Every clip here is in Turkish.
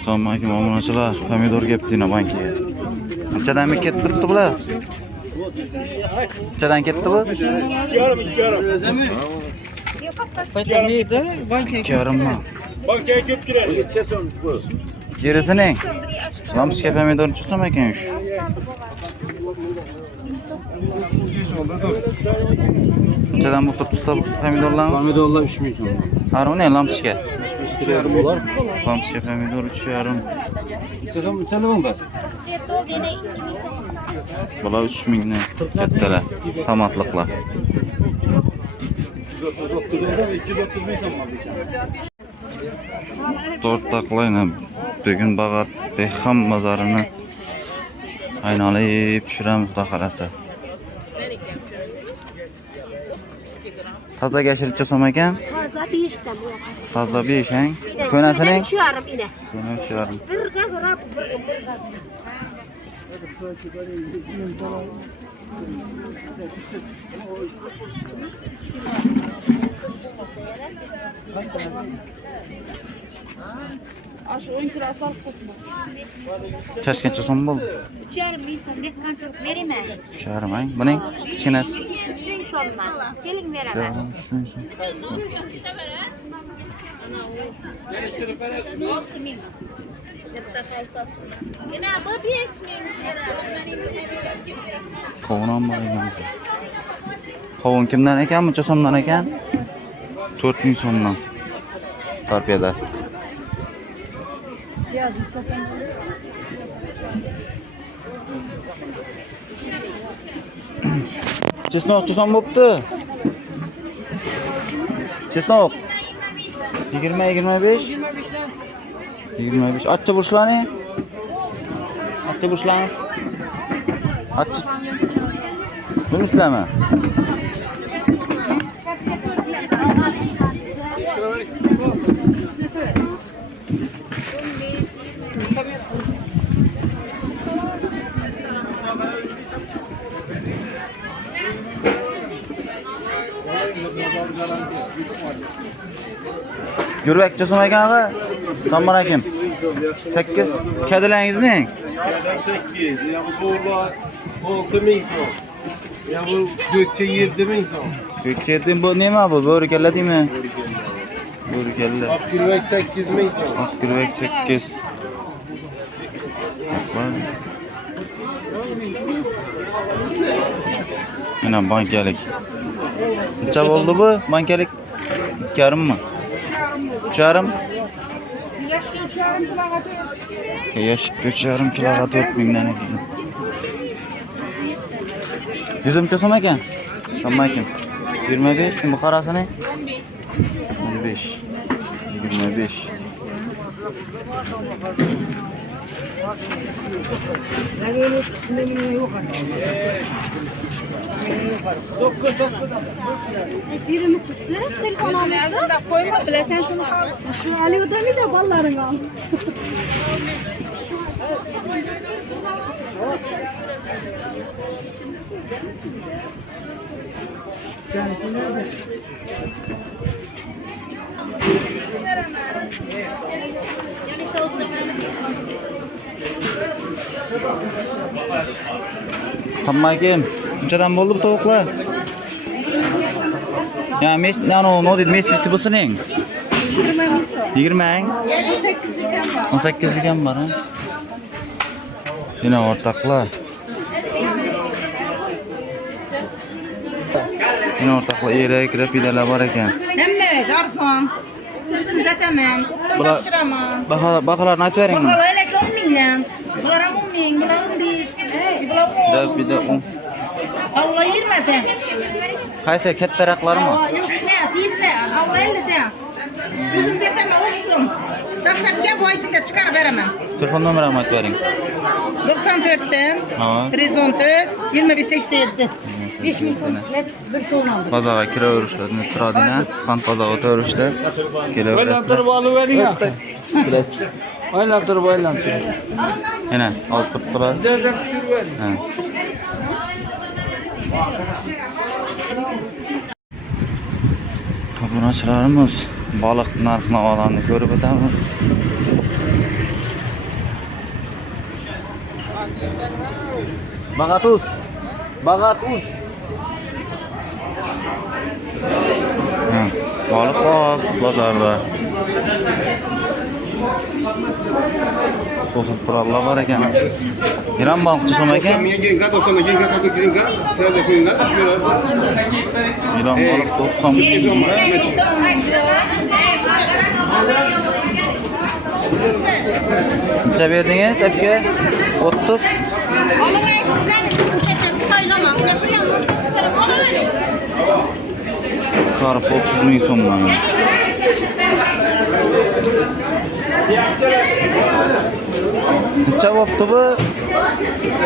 Assalomu omonachilar, pomidor kepti bankiga. Qanchadan ketdi bular? Qanchadan ketdi bu? 2,5 mı? Bankaya kep girer. Gerisini. Lampiska pomidorni tutsam ekan shu. Qanchadan bu turibdi pomidorlarimiz? Pomidorlar 3 ming so'm. Har ne lampiska? 3,5 bo'lar. Lampiska pomidor 3,5. Qancha bo'ldi? Bular 3 mingni kattalar, tomatliqlar. 230 ming so'm oldi. Tortaqlayna bugün bag'at dehqon bozorini aylanib tushiramiz xudo xolasa. Toza yashilcha so'm ekan. Toza 5 ta bu. Toza 5 hang. Ko'nasining? 3,5 ina. Ko'na 3,5. Birga qarab, birga. Aşı 10 lira sal kokma. Kaç qancha so'm bo'ldi? 3,5 ming so'mga qanchalik beraman? 3,5 hang. Buning kichkinasi. 3 ming so'mman. Keling beraman. 3 ming so'm. Qovun ham bor ekan. Qovun kimdan ekan? Buncha so'mdan ekan? 4 ming so'mdan. Tarpiyada. Chesnoqchi so'm bo'pti. Chesnoq 20-25. 25. Achcha burishlarni. Achcha burishlarni. Achcha. Bilasizlarmi? Gurvakcha so'm ekan ag'a. Assalomu alaykum. 8 kadilaringizning? 8. Ya bu bo'rlar 6 ming so'm. Ya bu gökçe 7 ming so'm. Gökçe'den bu nima bu? Bo'ri kalla deymi? Bo'ri kalla. Akgülvek 8 ming so'm. Akgurvak 8. Bak. Mana bankalik. Necha bo'ldi bu? Bankalik 2,5 mi? 3,5? Yaşlı 3,5 kulağa Yaş 3,5 kiloga 4 mingdan ekan. Yüzümcha so'm ekan. Assalomu alaykum. 25 bu qarasini? 15. 25. Biri misiniz siz? Telefon alıyorsun. da koyma bile sen şunu al. Şu alıyor da bir de ballarını al. Assalomu alaykum. Qanchadan bo'ldi bu tovuqlar? Ya mes no dedi mesisi bu sening. 20 ming. 18 ekan bor ha. Yine o'rtoqlar. Yine o'rtoqlar erek rapidalar bor ekan. Nemme jarson. Bütün zaten Bular bahalarni aytib bering. Bular öyle 10 mingden. Bular 10 ming, bular 15. Bular 10. Rapida 10. Allah 20'de. Qaysi kattaraqlarmi? Yok ne, değil ne. Allah 50'de. Bizim zaten unuttum. Dastlabki bu içinde çıkar veremem. Telefon numaramı aytib bering. 94'ten Ha. 114 2187. Bazaga kiraverishlar, turadina, qand bazaga o'tirishlar. Kelaverishlar. Bilasiz. Aylantirib. Yana olib turibdilar. Bizlardan tushirib ver. Ha. Obunachilarimiz baliq narx-navolarni ko'rib o'tamiz. Bagatuz. Bagatuz. Balık az pazarda. Sosup turarlar var ekan. İran balıkçı som ekan. İran balık 90 milyon. Neçe verdiniz hepke? 30. Karp 30 milyon somdan. Neçe boptu bu?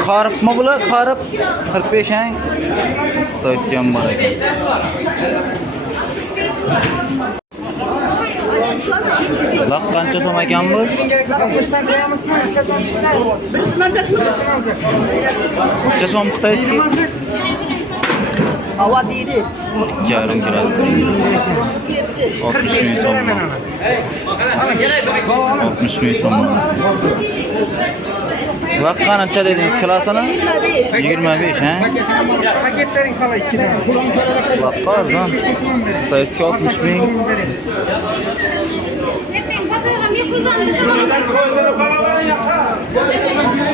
Karp mı bula? Karp 45 en. Xitoyskiyan var ekan. Laq qancha so'm ekan bu? Necha so'm Xitoyski? Hava diri. 2,5 kilo. 60 milyon so'm. 60 milyon so'm. Laq qancha dedingiz kilasini? 25 he? Paketlerin falan 2 lira. Laq arzon. Xitoyski 60 milyon.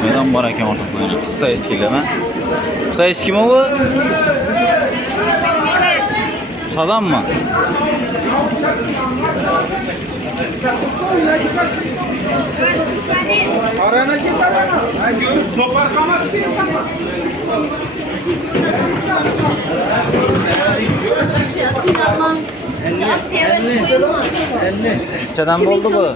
Neden var ekan ortada? Xitoyskileme. Xitoyski mi bu? Sazan mı? Arana git bana. Hadi toparlamak Neçeden oldu bu?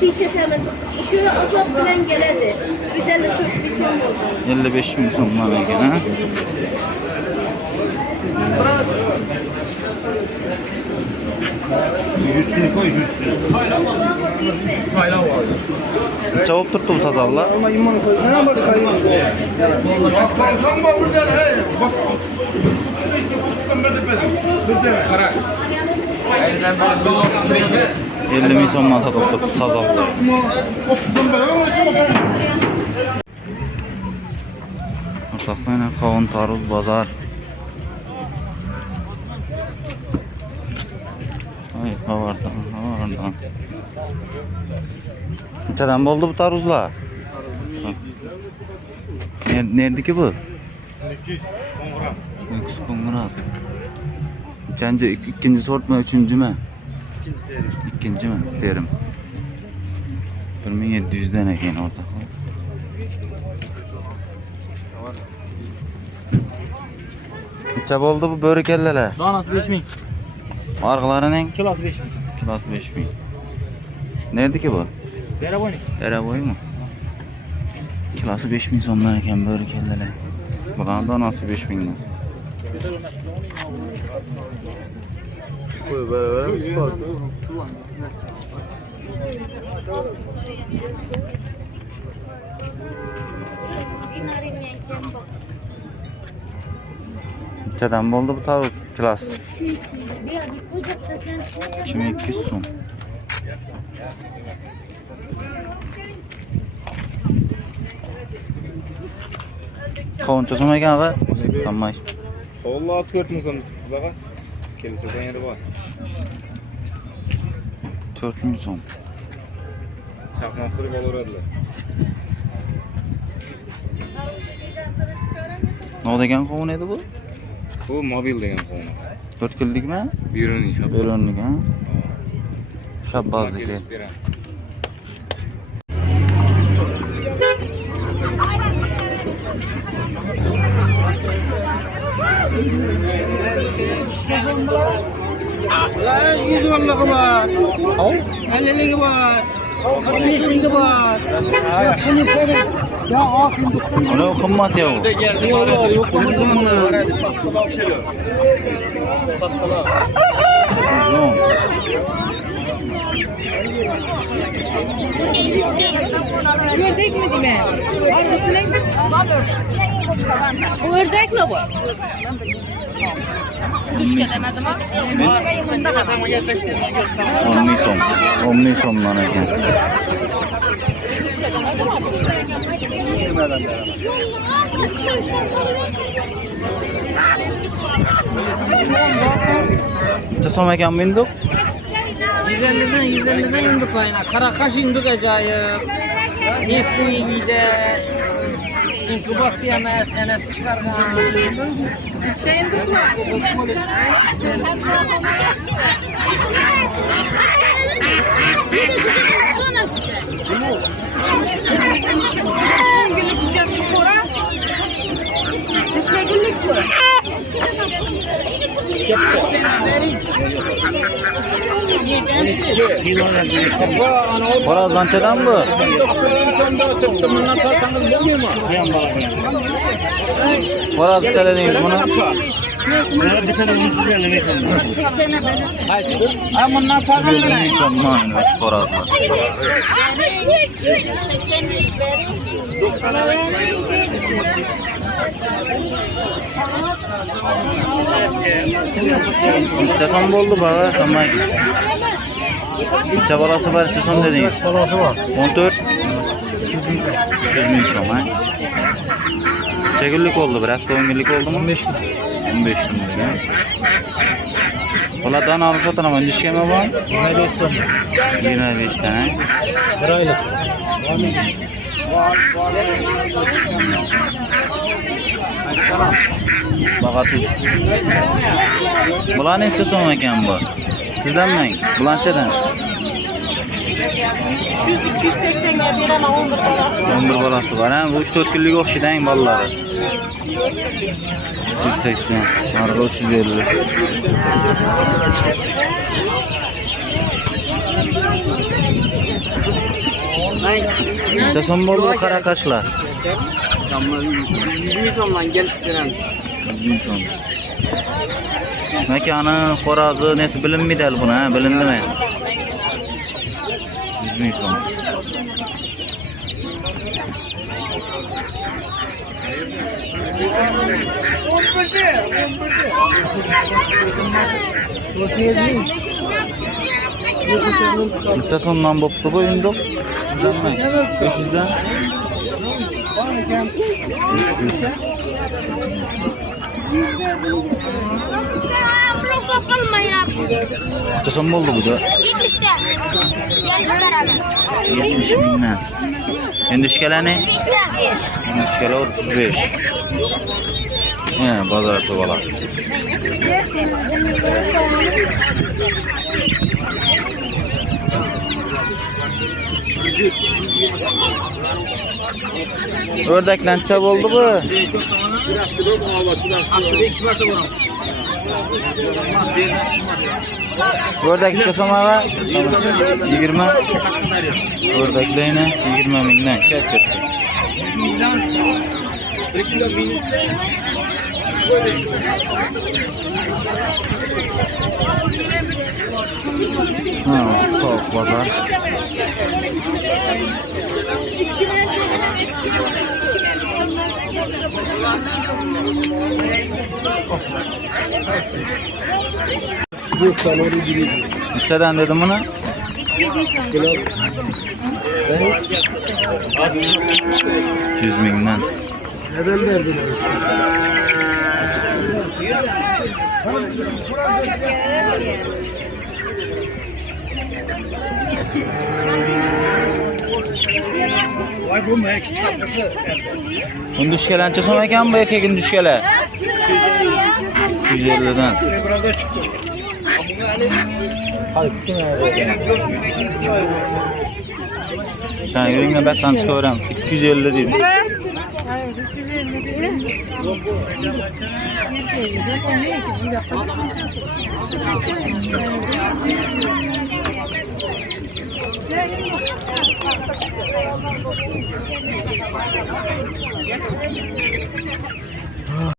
Şöyle azap bilen geledi. 154 bir son oldu. 55 milyon somdan ekan ha? Yüzsünü koy yüzsünü. Sayla var. Neçe olub turibdi bu sazavlar? Ama imanı koysana bak kayın. Bak kalkan var burada he. Bak. İşte bu tutan ben. Kara. 50 milyon somdan satıldı sazavlar. 30'dan ben ama açamazsın. Ortaqlarına qovun taruz bazar. Ay havardan. Neçeden oldu bu taruzlar? Neredeki bu? 200 kongram. Lüks kongurat. Sence ikinci sort mu, üçüncü mü? İkinci derim. İkinci mi? Derim. 1700'den ekan ortaqlar. Neçe oldu bu börekelleler? Danası 5000. Arqalarının Kilosu 5000. kilosu 5000. Neredeki bu? Beraboyni. Eraboy mu? Kilosu 5000 somdan ekan börekelleler. Bulan danası 5000 mi? Koy be. Neçeden oldu bu taruz kilos? 2200 so'm. Qovuncha so'm ekan ağa? Tamam. Vallahi 4000 so'm uzağa. Kelişirden yeri var. 4000 so'm. Çakmak kırıp alırlar. Ne degan qovun edi bu? Bu mobil degan qovun. 4 kildik mi? Biron inşaat. Beronlik ha? Shabbazniki. Lan 100 vallahi var. 50'ligi var. 45'ligi var. Ana qimmat ya bu. Yok bunlar. Zoom. Gördük mü dime? Arkasına gidip. Ördek mi bu? Düşke demez ama. Omni so'm. Omni so'mdan ekan. Necha so'm ekan bu induq? 150'den indik ayna. Karakaş indik acayip. Nesli iyiydi. İnkubasyon enesi çıkargan. Şey indik mi? Günlük kucaklı sonra. Günlük bu. Xo'roz qanchadan bu? Xo'roz necha dedingiz buni? Bundan fazla mı? Xo'rozlar. Necha so'm bo'ldi baba? Sanmay. Necha bolasi bor? Necha so'm dedingiz? Balası var. 14 300 ming so'm, ha? Necha kunlik oldu? Bir hafta 10 kunlik oldumi? 15 kun. 15 kunlik, ha? Ulardan olib sotaman, dishkami bor? 25 so'm. 25 tane. Bir aylık. Baga tuz. Bular necha so'm ekan bu? Sizdanmi? Bulanchadan? 200-280 ga beraman 11 balasi. 11 bolasi bor, ha? Bu 3-4 kunlik o'xshaydi bolalari. 280, narxi 350. Necha so'm bo'ldi bu qarakashlar? 100 ming so'mdan kelishib beramiz. 100 ming so'm. Makoni, xo'rozi nesi bilinmaydi hali buni, ha? Bilindimi? 100 ming so'm. Necha so'mdan bo'pti bu endi? Sizdanmi? 500 dan? 500. Necha so'm bo'ldi bu? 70 ta. Gelish beraman. 70 mingdan. Endi ishkalani? 5 ta. Endi ishkala 35. Bozorchi bola. O'rdaklancha bo'ldi bu. O'rdak necha so'm ava? 20. O'rdaklayni 20 mingdan. Katta. 100 mingdan 1 kilo minusda. Soğuk pazar. Neçeden dedim bunu? 200 mingden. Neden verdin işte? Bunun düşkelençe son ekan bu erkeğin düşkele. 250'den. Yani yürüyün bekten çıkıyorum. 250 değil. Hayır, 350 değil.